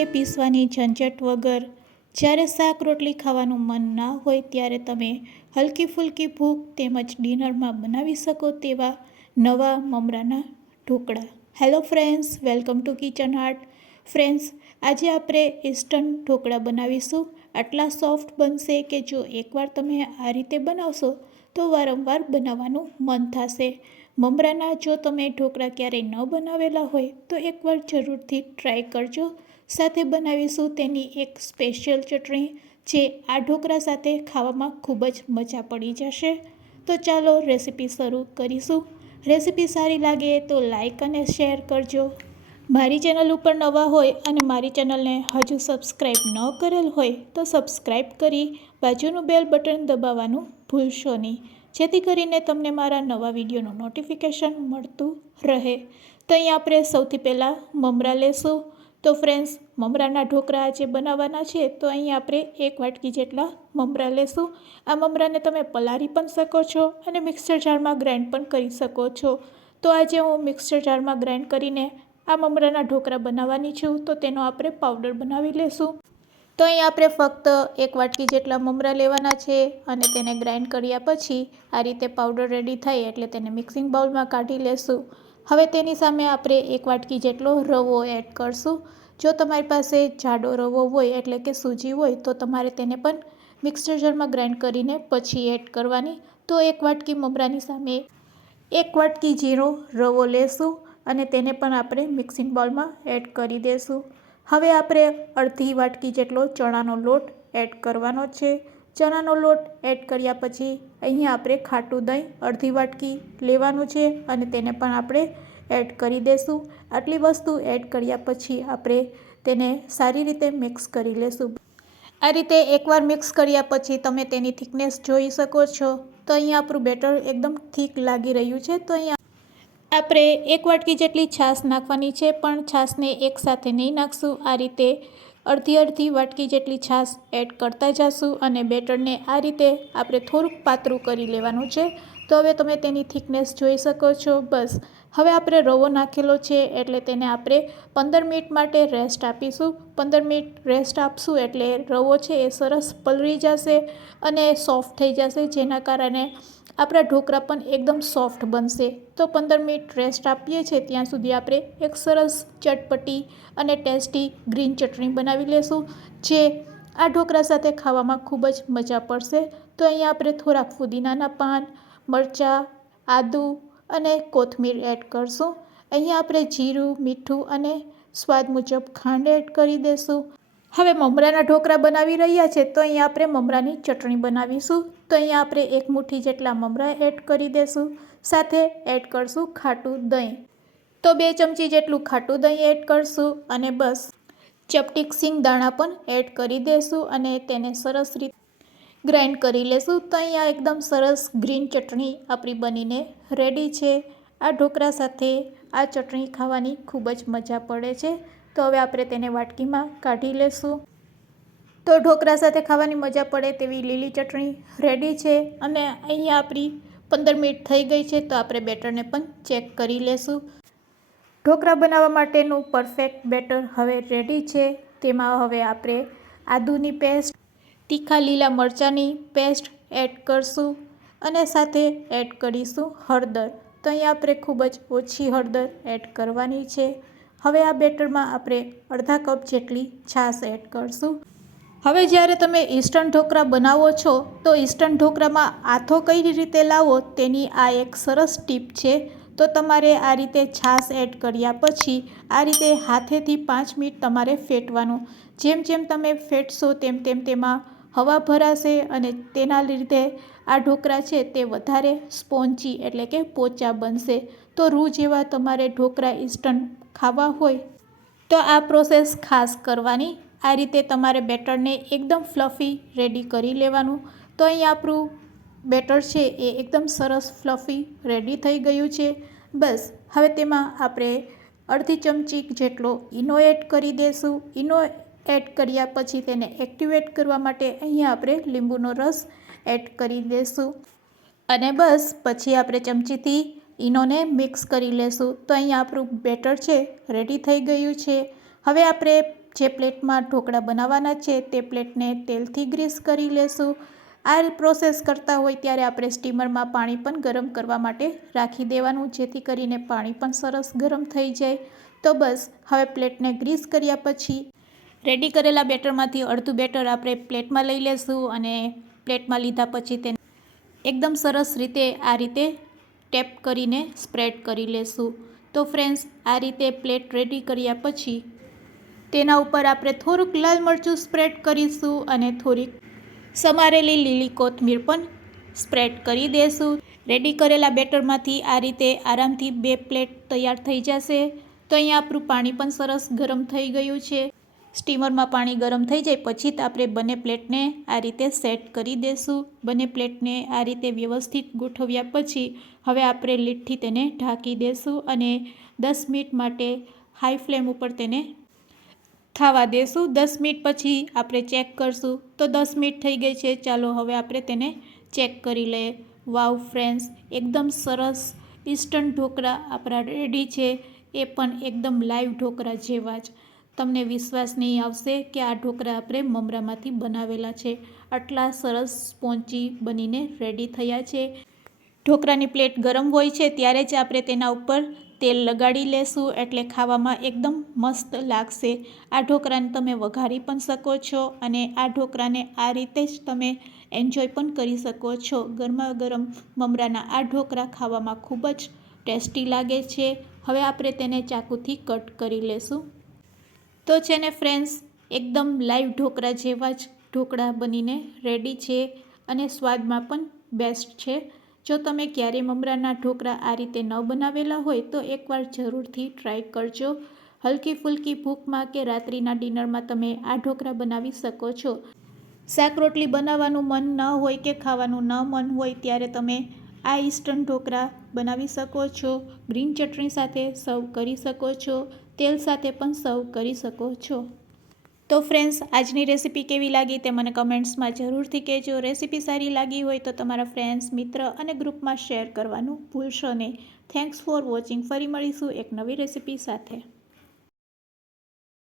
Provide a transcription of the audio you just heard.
કે પીસવાની ઝંઝટ વગર જ્યારે શાક રોટલી ખાવાનું મન ના હોય ત્યારે તમે હલકી ફૂલકી ભૂખ તેમજ ડિનરમાં બનાવી શકો તેવા નવા મમરાના dhokla. Hello friends welcome to kitchen art friends આજે આપણે ઇસ્ટર્ન ઢોકળા બનાવીશું. આટલા સોફ્ટ બનશે કે જો એકવાર તમે આ રીતે બનાવશો તો વારંવાર બનાવવાનું મન થશે. મમરાના જો તમે ઢોકળા ક્યારેય ન બનાવેલા હોય તો એકવાર જરૂરથી ટ્રાય કરજો. સાથે બનાવીશું તેની એક સ્પેશિયલ ચટણી, જે આ ઢોકળા સાથે ખાવામાં ખૂબ જ મજા પડી જશે. તો ચાલો રેસીપી શરૂ કરીશું. રેસીપી સારી લાગે તો લાઈક અને શેર કરજો. મારી ચેનલ ઉપર નવા હોય અને મારી ચેનલને હજુ સબસ્ક્રાઈબ ન કરેલ હોય તો સબસ્ક્રાઈબ કરી બાજુનું બેલ બટન દબાવવાનું ભૂલશો નહીં. જેથી કરીને તમને મારા નવા વિડીયોનું નોટિફિકેશન મળતું રહે. તો અહીં આપણે સૌથી પહેલાં મમરા લેશું. તો ફ્રેન્ડ્સ મમરાના ઢોકળા આજે બનાવવાના છે, તો અહીં આપણે એક વાટકી જેટલા મમરા લેશું. આ મમરાને તમે પલાળી પણ શકો છો અને મિક્સર જારમાં ગ્રાઇન્ડ પણ કરી શકો છો. તો આજે હું મિક્સર જારમાં ગ્રાઇન્ડ કરીને આ મમરાના ઢોકળા બનાવવાની છું, તો તેનો આપણે પાવડર બનાવી લેશું. તો અહીં આપણે ફક્ત એક વાટકી જેટલા મમરા લેવાના છે અને તેને ગ્રાઇન્ડ કર્યા પછી આ રીતે પાવડર રેડી થાય એટલે તેને મિક્સિંગ બાઉલમાં કાઢી લેશું. હવે તેની સામે આપણે એક વાટકી જેટલો રવો એડ કરશું. જો તમારી પાસે જાડો રવો હોય, એટલે કે સૂજી હોય, તો તમારે તેને પણ મિક્સર જારમાં ગ્રાઇન્ડ કરીને પછી એડ કરવાની. તો એક વાટકી મમરાની સામે એક વાટકી જીરો રવો લેશું અને તેને પણ આપણે મિક્સિંગ બાઉલમાં એડ કરી દઈશું હવે આપણે અડધી વાટકી જેટલો ચણાનો લોટ એડ કરવાનો છે. ચણાનો લોટ એડ કર્યા પછી અહીંયા આપણે ખાટું દહીં, અડધી વાટકી લેવાનું છે અને તેને પણ આપણે એડ કરી દઈશું આટલી વસ્તુ એડ કર્યા પછી આપણે તેને સારી રીતે મિક્સ કરી લેશું. આ રીતે એકવાર મિક્સ કર્યા પછી તમે તેની થિકનેસ જોઈ શકો છો. તો અહીંયા આપણું બેટર એકદમ થીક લાગી રહ્યું છે. તો અહીંયા આપણે એક વાટકી જેટલી છાશ નાખવાની છે, પણ છાશને એકસાથે નહીં નાખશું. આ રીતે અડધી અડધી વાટકી જેટલી છાશ એડ કરતા જશું અને બેટરને આ રીતે આપણે થોડુંક પાતળું કરી લેવાનું છે. તો હવે તમે તેની થિકનેસ જોઈ શકો છો. બસ હવે આપણે રવો નાખેલો છે એટલે તેને આપણે પંદર મિનિટ માટે રેસ્ટ આપીશું. પંદર મિનિટ રેસ્ટ આપશું એટલે રવો છે એ સરસ પલળી જશે અને સોફ્ટ થઈ જશે, જેના કારણે આપણા ઢોકળા પણ એકદમ સોફ્ટ બનશે. તો પંદર મિનિટ રેસ્ટ આપીએ છીએ, ત્યાં સુધી આપણે એક સરસ ચટપટી અને ટેસ્ટી ગ્રીન ચટણી બનાવી લેશું, જે આ ઢોકળા સાથે ખાવામાં ખૂબ જ મજા પડશે. તો અહીંયા આપણે થોડાક ફુદીનાના પાન, મરચાં, આદું અને કોથમીર એડ કરશું. અહીંયા આપણે જીરું, મીઠું અને સ્વાદ મુજબ ખાંડ એડ કરી દઈશું હવે મમરાના ઢોકળા બનાવી રહ્યા છે, તો અહીંયા આપણે મમરાની ચટણી બનાવીશું. તો અહીંયા આપણે એક મુઠ્ઠી જેટલા મમરા એડ કરી દઈશું સાથે એડ કરશું ખાટું દહીં. તો બે ચમચી જેટલું ખાટું દહીં એડ કરશું અને બસ. ચપટીક સિંગ દાણા પણ એડ કરી દઈશું અને તેને સરસ રીતે ગ્રાઇન્ડ કરી લેશું તો અહીંયા એકદમ સરસ ગ્રીન ચટણી આપણી બનીને રેડી છે. આ ઢોકળા સાથે આ ચટણી ખાવાની ખૂબ જ મજા પડે છે. તો હવે આપણે તેને વાટકીમાં કાઢી લેશું. તો ઢોકળા સાથે ખાવાની મજા પડે તેવી લીલી ચટણી રેડી છે અને અહીંયા આપણી પંદર મિનિટ થઈ ગઈ છે તો આપણે બેટરને પણ ચેક કરી લેશું. ઢોકળા બનાવવા માટેનું પરફેક્ટ બેટર હવે રેડી છે. તેમાં હવે આપણે આદુની પેસ્ટ તીખા લીલા મરચાંની પેસ્ટ એડ કરશું અને સાથે એડ કરીશું હળદર. તો અહીંયા આપણે ખૂબ જ ઓછી હળદર એડ કરવાની છે. હવે આ બેટરમાં આપણે અડધા કપ જેટલી છાશ એડ કરશું. હવે જ્યારે તમે ઈસ્ટર્ન ઢોકળા બનાવો છો, તો ઈસ્ટર્ન ઢોકળામાં આથો કઈ રીતે લાવો તેની આ એક સરસ ટીપ છે. તો તમારે આ રીતે છાશ એડ કર્યા પછી આ રીતે હાથેથી પાંચ મિનિટ તમારે ફેટવાનું. જેમ જેમ તમે ફેટશો તેમ તેમ તેમાં હવા ભરાશે અને તેના લીધે આ ઢોકળા છે તે વધારે સ્પોન્ચી એટલે કે પોચા બનશે. તો રૂ જેવા તમારે ઢોકળા ઇન્સ્ટન્ટ ખાવા હોય તો આ પ્રોસેસ ખાસ કરવાની. આ રીતે તમારે બેટરને એકદમ ફ્લફી રેડી કરી લેવાનું. તો અહીં આપણું બેટર છે એ એકદમ સરસ ફ્લફી રેડી થઈ ગયું છે. બસ, હવે તેમાં આપણે અડધી ચમચી જેટલો ઈનો એડ કરી દઈશું ઈનો એડ કર્યા પછી તેને એક્ટિવેટ કરવા માટે અહીંયા આપણે લીંબુનો રસ એડ કરી દઈશું અને બસ, પછી આપણે ચમચીથી ઈનોને મિક્સ કરી લેશું. તો અહીંયા આપણું બેટર છે, રેડી થઈ ગયું છે. હવે આપણે જે પ્લેટમાં ઢોકળા બનાવવાના છે, તે પ્લેટને તેલથી ગ્રીસ કરી લેશું. આ પ્રોસેસ કરતા હોય ત્યારે આપણે સ્ટીમરમાં પાણી પણ ગરમ કરવા માટે રાખી દેવાનું, જેથી કરીને પાણી પણ સરસ ગરમ થઈ જાય. તો બસ, હવે પ્લેટને ગ્રીસ કર્યા પછી રેડી કરેલા બેટરમાંથી અડધું બેટર આપણે પ્લેટમાં લઈ લેશું અને પ્લેટમાં લીધા પછી તેને એકદમ સરસ રીતે આ રીતે ટેપ કરીને સ્પ્રેડ કરી લેશું. તો ફ્રેન્ડ્સ, આ રીતે પ્લેટ રેડી કર્યા પછી તેના ઉપર આપણે થોડુંક લાલ મરચું સ્પ્રેડ કરીશું અને થોડીક સમારેલી લીલી કોથમીર પણ સ્પ્રેડ કરી દેશું. રેડી કરેલા બેટરમાંથી આ રીતે આરામથી બે પ્લેટ તૈયાર થઈ જશે. તો અહીંયા આપણું પાણી પણ સરસ ગરમ થઈ ગયું છે. સ્ટીમરમાં પાણી ગરમ થઈ જાય પછી જ આપણે બંને પ્લેટને આ રીતે સેટ કરી દેશું. બંને પ્લેટને આ રીતે વ્યવસ્થિત ગોઠવ્યા પછી હવે આપણે લીટથી તેને ઢાંકી દેશું અને દસ મિનિટ માટે હાઈ ફ્લેમ ઉપર તેને થવા દેશું. દસ મિનિટ પછી આપણે ચેક કરશું. તો દસ મિનિટ થઈ ગઈ છે. ચાલો હવે આપણે તેને ચેક કરી લઈએ. વાવ ફ્રેન્ડ્સ, એકદમ સરસ ઇન્સ્ટન્ટ ઢોકળા આપણા રેડી છે. એ પણ એકદમ લાઈવ ઢોકળા જેવા જ. તમને વિશ્વાસ નહીં આવશે કે આ ઢોકળા આપણે મમરામાંથી બનાવેલા છે. આટલા સરસ સ્પોન્ચી બનીને રેડી થયા છે. ઢોકળાની પ્લેટ ગરમ હોય છે ત્યારે જ આપણે તેના ઉપર તેલ લગાડી લેશું એટલે ખાવામાં એકદમ મસ્ત લાગશે. આ ઢોકળાને તમે વઘારી પણ શકો છો અને આ ઢોકળાને આ રીતે જ તમે એન્જોય પણ કરી શકો છો. ગરમા ગરમ મમરાના આ ઢોકળા ખાવામાં ખૂબ જ ટેસ્ટી લાગે છે. હવે આપણે તેને ચાકુથી કટ કરી લેશું. તો છે ને ફ્રેન્ડ્સ એકદમ લાઈવ ઢોકળા જેવા જ ઢોકળા બનીને રેડી છે અને સ્વાદમાં પણ બેસ્ટ છે. જો તમે ક્યારેય મમરાના ઢોકળા આ રીતે ન બનાવેલા હોય તો એકવાર જરૂરથી ટ્રાય કરજો. હલકી ફૂલકી ભૂખમાં કે રાત્રિના ડિનરમાં તમે આ ઢોકળા બનાવી શકો છો. શાક રોટલી બનાવવાનું મન ન હોય કે ખાવાનું ન મન હોય ત્યારે તમે આ ઈસ્ટર્ન ઢોકળા બનાવી શકો છો. ગ્રીન ચટણી સાથે સર્વ કરી શકો છો. તેલ સાથે પણ સર્વ કરી શકો છો. તો ફ્રેન્ડ્સ આજની રેસીપી કેવી લાગી તે મને કમેન્ટ્સમાં જરૂરથી કહેજો. રેસીપી સારી લાગી હોય તો તમારા ફ્રેન્ડ્સ મિત્ર અને ગ્રુપમાં શેર કરવાનું ભૂલશો નહીં. થેન્ક્સ ફોર વોચિંગ ફરી મળીશું એક નવી રેસીપી સાથે.